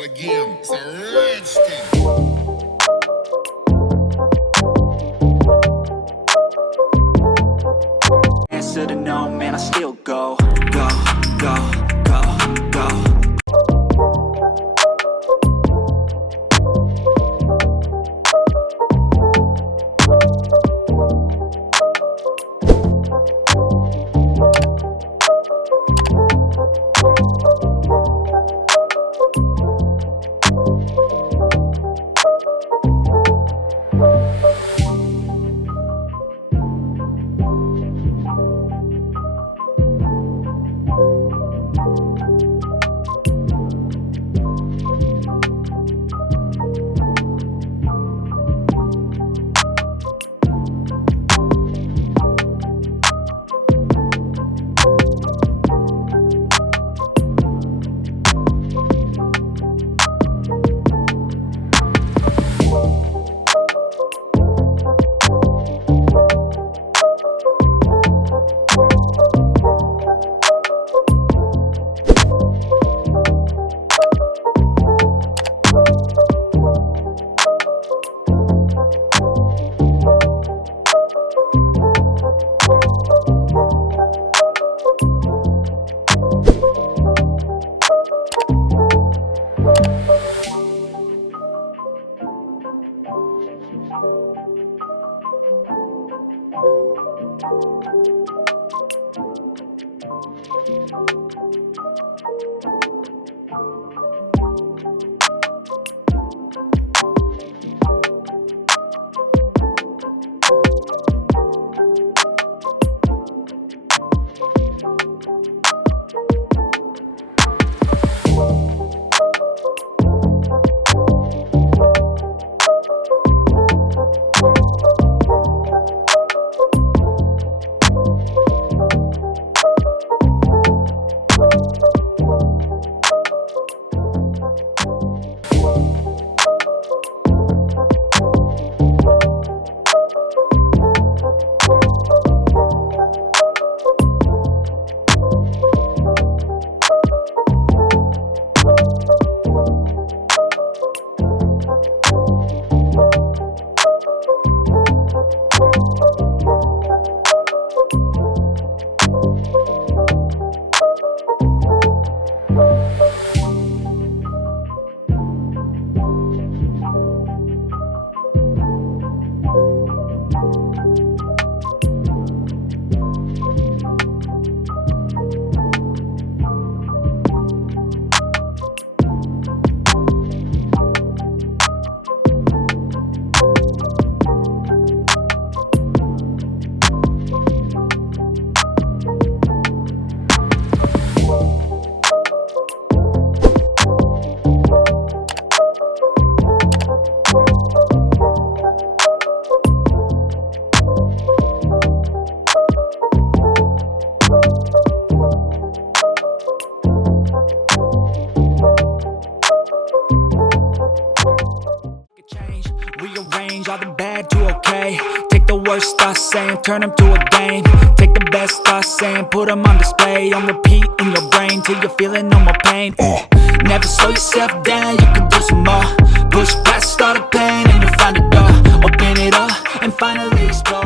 start again. It's a rich thing. Answer to no, man, I still go, go, go, go, go. Rearrange all the bad to okay. Take the worst thoughts saying, turn them to a game. Take the best thoughts saying, put them on display. On repeat in your brain till you're feeling no more pain. Never slow yourself down, you can do some more. Push past all the pain and you'll find a door. Open it up and finally explore.